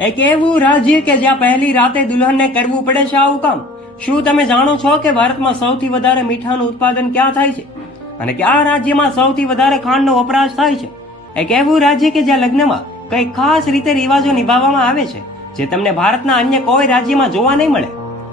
એક એવું રાજ્ય કે જ્યાં પહેલી રાતે દુલ્હનને કરવું પડે છે આવું કામ? શું તમે જાણો છો કે ભારતમાં સૌથી વધારે મીઠાનું ઉત્પાદન ક્યાં થાય છે? અને કયા રાજ્યમાં સૌથી વધારે ખાંડનો વપરાશ થાય છે? એક એવું રાજ્ય કે જ્યાં લગ્નમાં કઈ ખાસ રીતે રિવાજો નિભાવવામાં આવે છે, જે તમને ભારતના અન્ય કોઈ રાજ્યમાં જોવા નહીં મળે?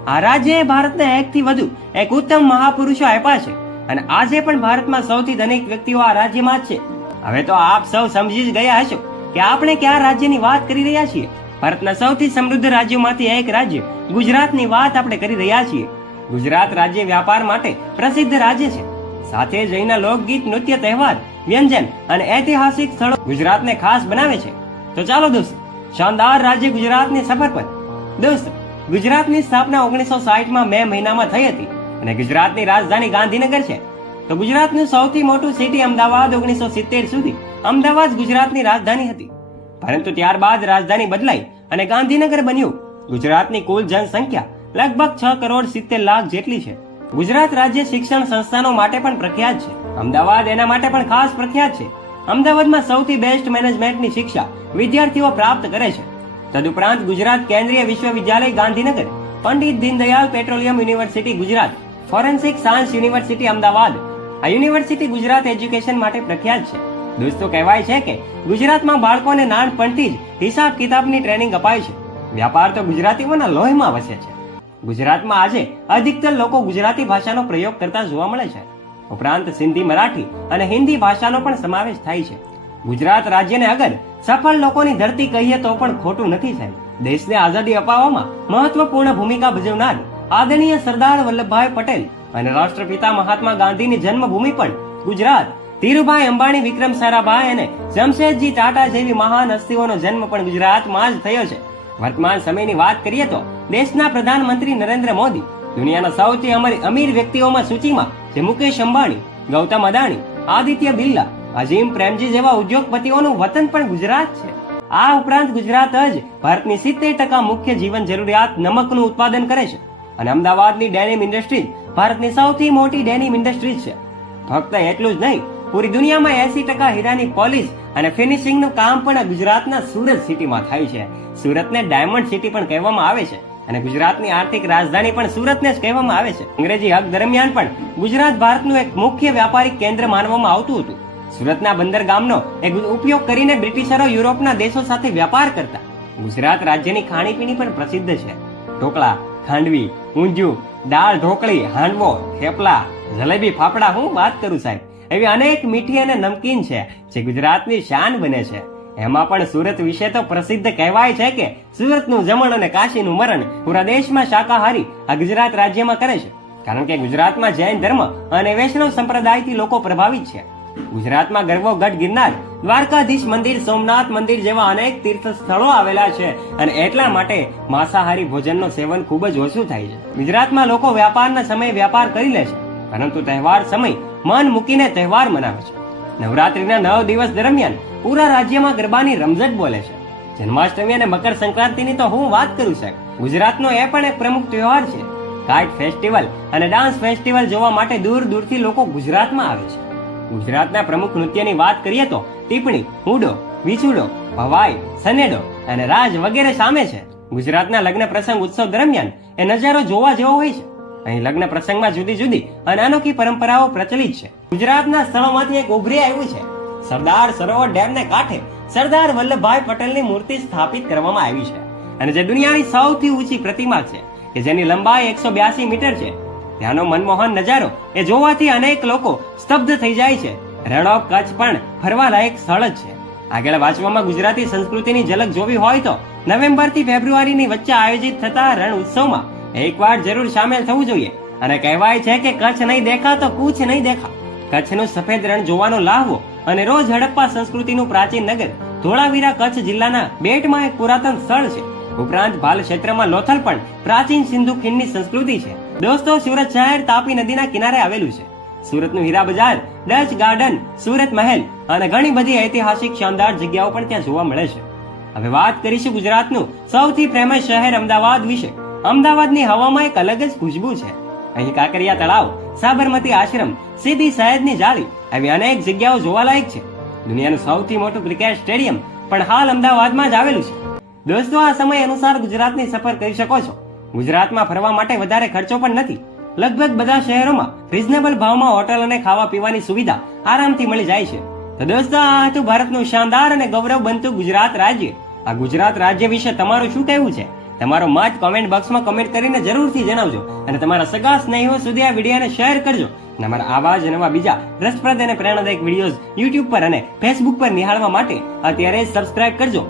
આ રાજ્યએ ભારતને એકથી વધુ એક ઉત્તમ મહાપુરુષો આપ્યા છે, અને આજે પણ ભારતમાં સૌથી ધનિક વ્યક્તિઓ આ રાજ્યમાં જ છે. હવે તો આપ સૌ સમજી જ ગયા હશો. કે આપણે કયા રાજ્યની વાત કરી રહ્યા છીએ? ભારતના સૌથી સમૃદ્ધ રાજ્યોમાંથી એક રાજ્ય ગુજરાતની વાત આપણે કરી રહ્યા છીએ. ગુજરાત રાજ્ય વ્યાપાર માટે પ્રસિદ્ધ રાજ્ય છે. સાથે જ લોકગીત, નૃત્ય, તહેવાર, વ્યંજન અને ઐતિહાસિક સ્થળો ગુજરાતને ખાસ બનાવે છે. તો ચાલો દોસ્ત, શાનદાર રાજ્ય ગુજરાતની સફર પર. દોસ્ત, ગુજરાતની સ્થાપના ઓગણીસો સાઠમાં મે મહિનામાં થઈ હતી અને ગુજરાતની રાજધાની ગાંધીનગર છે. તો ગુજરાતનું સૌથી મોટું સિટી અમદાવાદ ઓગણીસો સિત્તેર સુધી અમદાવાદ ગુજરાતની રાજધાની હતી. પરંતુ ત્યારબાદ રાજધાની બદલાઈ અને ગાંધીનગર બન્યું. ગુજરાતની કુલ જનસંખ્યા લગભગ છ કરોડ સિત્તેર લાખ જેટલી છે. ગુજરાત રાજ્ય શિક્ષણ સંસ્થાનો માટે પણ પ્રખ્યાત છે. અમદાવાદ એના માટે પણ ખાસ પ્રખ્યાત છે. અમદાવાદમાં સૌથી બેસ્ટ મેનેજમેન્ટની શિક્ષા વિદ્યાર્થીઓ પ્રાપ્ત કરે છે. તદુપરાંત ગુજરાત કેન્દ્રીય વિશ્વવિદ્યાલય Gandhinagar, Pandit Deendayal petroleum university Gujarat, forensic science university Ahmedabad આ યુનિવર્સિટી ગુજરાત એજ્યુકેશન માટે પ્રખ્યાત છે. દોસ્તો, કહેવાય છે કે ગુજરાતમાં બાળકોને નાનપણથી જ હિસાબ કિતાબની ટ્રેનિંગ અપાય છે. વ્યાપાર તો ગુજરાતીઓના લોહીમાં વસે છે. ગુજરાતમાં આજે અધિકતર લોકો ગુજરાતી ભાષાનો પ્રયોગ કરતા જોવા મળે છે. ઉપરાંત સિંધી, મરાઠી અને હિન્દી ભાષાનો પણ સમાવેશ થાય છે. ગુજરાત રાજ્યને અગર સફળ લોકોની ધરતી કહીએ તો પણ ખોટું નથી, સાહેબ. દેશને આઝાદી અપાવવામાં મહત્વપૂર્ણ ભૂમિકા ભજવનાર આદરણીય સરદાર વલ્લભભાઈ પટેલ અને રાષ્ટ્રપિતા મહાત્મા ગાંધીની જન્મભૂમિ પણ ગુજરાત. ધીરુભાઈ અંબાણી, વિક્રમ સારાભાઈ અને જમશેદજી ટાટા જેવી મહાન હસ્તીઓનો જન્મ પણ ગુજરાતમાં જ થયો છે. વર્તમાન સમયની વાત કરીએ તો દેશના પ્રધાનમંત્રી નરેન્દ્ર મોદી, દુનિયાના સૌથી અમર- વ્યક્તિઓમાં સૂચિમાં જે મુકેશ અંબાણી, ગૌતમ અદાણી, આદિત્ય બિરલા અજીમ પ્રેમજી જેવા ઉદ્યોગપતિઓનું વતન પણ ગુજરાત છે. આ ઉપરાંત ગુજરાત જ ભારતની સિત્તેર ટકા મુખ્ય જીવન જરૂરિયાત નમકનું ઉત્પાદન કરે છે. અને અમદાવાદની ડેનિમ ઇન્ડસ્ટ્રીઝ ભારતની સૌથી મોટી ડેનિમ ઇન્ડસ્ટ્રીઝ છે. ફક્ત એટલું જ નહીં, પૂરી દુનિયામાં એસી ટકા હીરાની પોલિશ અને ફિનિશિંગનું કામ પણ ગુજરાતના સુરત સિટીમાં થાય છે. સુરતને ડાયમંડ સિટી પણ કહેવામાં આવે છે અને ગુજરાતની આર્થિક રાજધાની પણ સુરતને જ કહેવામાં આવે છે. અંગ્રેજી હક દરમિયાન પણ ગુજરાત ભારતનું એક મુખ્ય વ્યાપારિક કેન્દ્ર માનવામાં આવતું હતું. સુરતના બંદરગામનો એક ઉપયોગ કરીને બ્રિટિશરો યુરોપના દેશો સાથે વ્યાપાર કરતા. ગુજરાત રાજ્યની ખાણીપીણી પણ પ્રસિદ્ધ છે. ઢોકળા ખાંડવી, ઊંધિયું, દાળ, ઢોકળી, હાંડવો, થેપલા, જલેબી, ફાફડા, હું વાત કરું સાહેબ. એવી અનેક મીઠી અને નમકીન છે જે ગુજરાતની શાન બને છે. એમાં પણ સુરત વિશે તો પ્રસિદ્ધ કહેવાય છે કે સુરતનું જમણ અને કાશીનું મરણ પૂરા દેશમાં શાકાહારી આ ગુજરાત રાજ્યમાં કરે છે. કારણ કે ગુજરાતમાં જૈન ધર્મ અને વૈષ્ણવ સંપ્રદાયથી લોકો પ્રભાવિત છે. ગુજરાતમાં ગરવો ગઢ ગિરનાર, દ્વારકાધીશ મંદિર, સોમનાથ મંદિર જેવા અનેક તીર્થ સ્થળો આવેલા છે અને એટલા માટે માંસાહારી ભોજનનું સેવન ખૂબ જ ઓછું થાય છે. ગુજરાતમાં લોકો વ્યાપારના સમયે વ્યાપાર કરી લે છે, પરંતુ તહેવાર સમય મન મૂકીને તહેવાર મનાવે છે. નવરાત્રીના નવ દિવસ દરમિયાન પૂરા રાજ્યમાં ગરબાની રમઝટ બોલે છે. જન્માષ્ટમી અને મકર સંક્રાંતિની તો હું વાત કરું, સાહેબ. ગુજરાતનો એ પણ એક પ્રમુખ તહેવાર છે. કાઇટ ફેસ્ટિવલ અને ડાન્સ ફેસ્ટિવલ જોવા માટે દૂર દૂરથી લોકો ગુજરાતમાં આવે છે. ગુજરાતના પ્રમુખ નૃત્યની વાત કરીએ તો ટીપણી હુડો, વિછુડો, ભવાઈ, સનેડો અને રાજ વગેરે સામે છે. ગુજરાતના લગ્ન પ્રસંગ ઉત્સવ દરમિયાન એ નજારો જોવા જેવો હોય છે. અહીં લગ્ન પ્રસંગમાં જુદી જુદી અને અનોખી પરંપરાઓ પ્રચલિત છે. ગુજરાતના સ્થળોમાંથી એક ઉભરી આવ્યું છે. સરદાર સરોવર ડેમને કાંઠે સરદાર વલ્લભભાઈ પટેલની મૂર્તિ સ્થાપિત કરવામાં આવી છે. અને જે દુનિયાની સૌથી ઊંચી પ્રતિમા છે, કે જેની લંબાઈ એકસો બ્યાસી મીટર છે ત્યાંનો મનમોહન નજારો એ જોવાથી અનેક લોકો સ્તબ્ધ થઈ જાય છે. રણ ઓફ કચ્છ પણ ફરવા લાયક સ્થળ જ છે. આગળ વાંચવામાં ગુજરાતી સંસ્કૃતિની ઝલક જોવી હોય તો નવેમ્બરથી ફેબ્રુઆરીની વચ્ચે આયોજિત થતા રણ ઉત્સવમાં એકવાર જરૂર સામેલ થવું જોઈએ. અને કહેવાય છે કે કચ્છ નહીં દેખા તો કુછ નહીં દેખા. કચ્છનું સફેદ રણ જોવાનો લાહવો અને રોજ હડપ્પા સંસ્કૃતિનું પ્રાચીન નગર ધોળાવીરા કચ્છ જિલ્લાના બેટમાં એક પુરાતન સ્થળ છે. ઉપરાંત ભાલ ક્ષેત્રમાં લોથલ પણ પ્રાચીન સિંધુ ખીણની સંસ્કૃતિ છે. દોસ્તો, સુરત શહેર તાપી નદીના કિનારે આવેલું છે. સુરતનું હીરા બજાર ડચ ગાર્ડન, સુરત મહેલ અને ઘણી બધી ઐતિહાસિક શાનદાર જગ્યાઓ પણ ત્યાં જોવા મળે છે. હવે વાત કરીશું ગુજરાતનું સૌથી ફેમસ શહેર અમદાવાદ વિશે. અમદાવાદની હવામાં એક અલગ જ ખુશ્બુ છે. અહીં કાંકરિયા તળાવ, સાબરમતી આશ્રમ, સીધી સહેજની જાળી આવી અનેક જગ્યાઓ જોવાલાયક છે. દુનિયાનું સૌથી મોટું ક્રિકેટ સ્ટેડિયમ પણ હાલ અમદાવાદમાં જ આવેલું છે. દોસ્તો, આ સમય અનુસાર ગુજરાતની સફર કરી શકો છો. ગુજરાતમાં ફરવા માટે વધારે ખર્ચો પણ નથી. લગભગ બધા શહેરોમાં રિઝનેબલ ભાવમાં હોટલ અને ખાવા પીવાની સુવિધા આરામથી મળી જાય છે. તો દોસ્તો, આ હતું ભારતનું શાનદાર અને ગૌરવ બનતું ગુજરાત રાજ્ય. આ ગુજરાત રાજ્ય વિશે તમારું શું કહેવું છે? તમારો મત કોમેન્ટ બોક્સમાં કમેન્ટ કરીને જરૂરથી જણાવજો અને તમારા સગા સ્નેહીઓ સુધી આ વિડીયોને શેર કરજો. અને અમારા આવા જ નવા બીજા રસપ્રદ અને પ્રેરણાદાયક વિડીયોઝ યુટ્યુબ પર અને ફેસબુક પર નિહાળવા માટે અત્યારે સબસ્ક્રાઇબ કરજો.